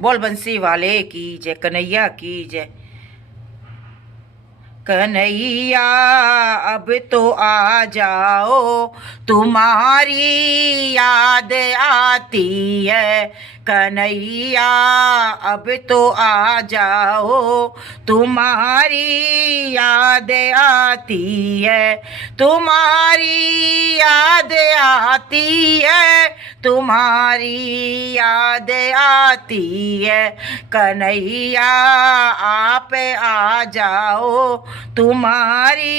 बोल बंसी वाले की जय, कन्हैया की जय। कन्हैया अब तो आ जाओ, तुम्हारी याद आती है। कन्हैया अब तो आ जाओ, तुम्हारी याद आती है। तुम्हारी याद आती है, तुम्हारी याद आती है। कन्हैया आप आ जाओ, तुम्हारी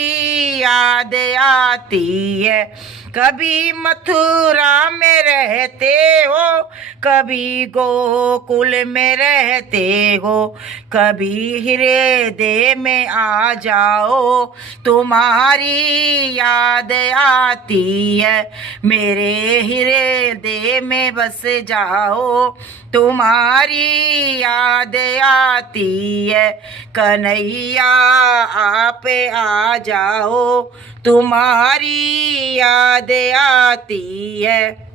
याद आती है। कभी मथुरा में रहते हो, कभी गोकुल में रहते हो, कभी हृदय में आ जाओ, तुम्हारी याद आती है। मेरे हृदय में बस जाओ, तुम्हारी याद आती है। कन्हैया आप आ जाओ, तुम्हारी याद आती है।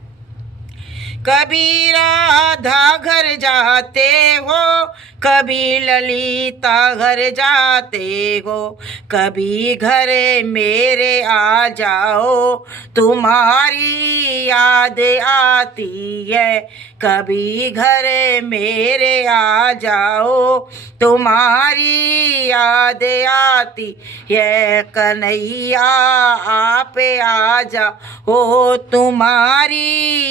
कभी राधा घर जाते हो, कभी ललिता घर जाते हो, कभी घर मेरे आ जाओ, तुम्हारी याद आती है। कभी घर मेरे आ जाओ, तुम्हारी याद आती है। कन्हैया आप आ जाओ, तुम्हारी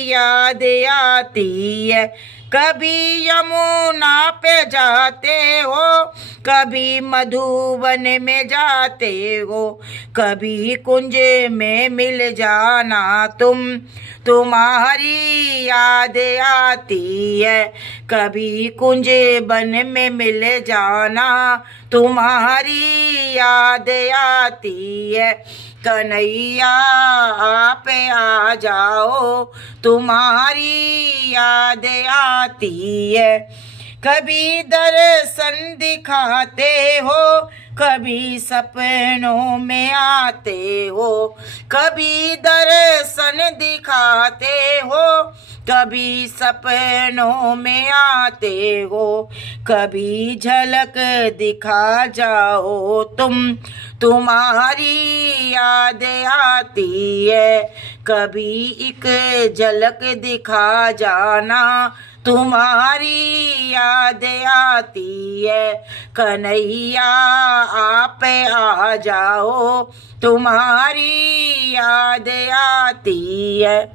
याद आती है। कभी यमुना पे जाते हो, कभी मधुबन में जाते हो, कभी कुंज में मिल जाना तुम, तुम्हारी याद आती है। कभी कुंज बन में मिल जाना, तुम्हारी याद आती है। कन्हैया आप आ जाओ, तुम्हारी याद आती है। कभी दर्शन दिखाते हो, कभी सपनों में आते हो, कभी दर्शन दिखाते हो, कभी सपनों में आते हो, कभी झलक दिखा जाओ तुम, तुम्हारी याद आती है। कभी एक झलक दिखा जाना, तुम्हारी याद आती है। कन्हैया आप आ जाओ, तुम्हारी याद आती है।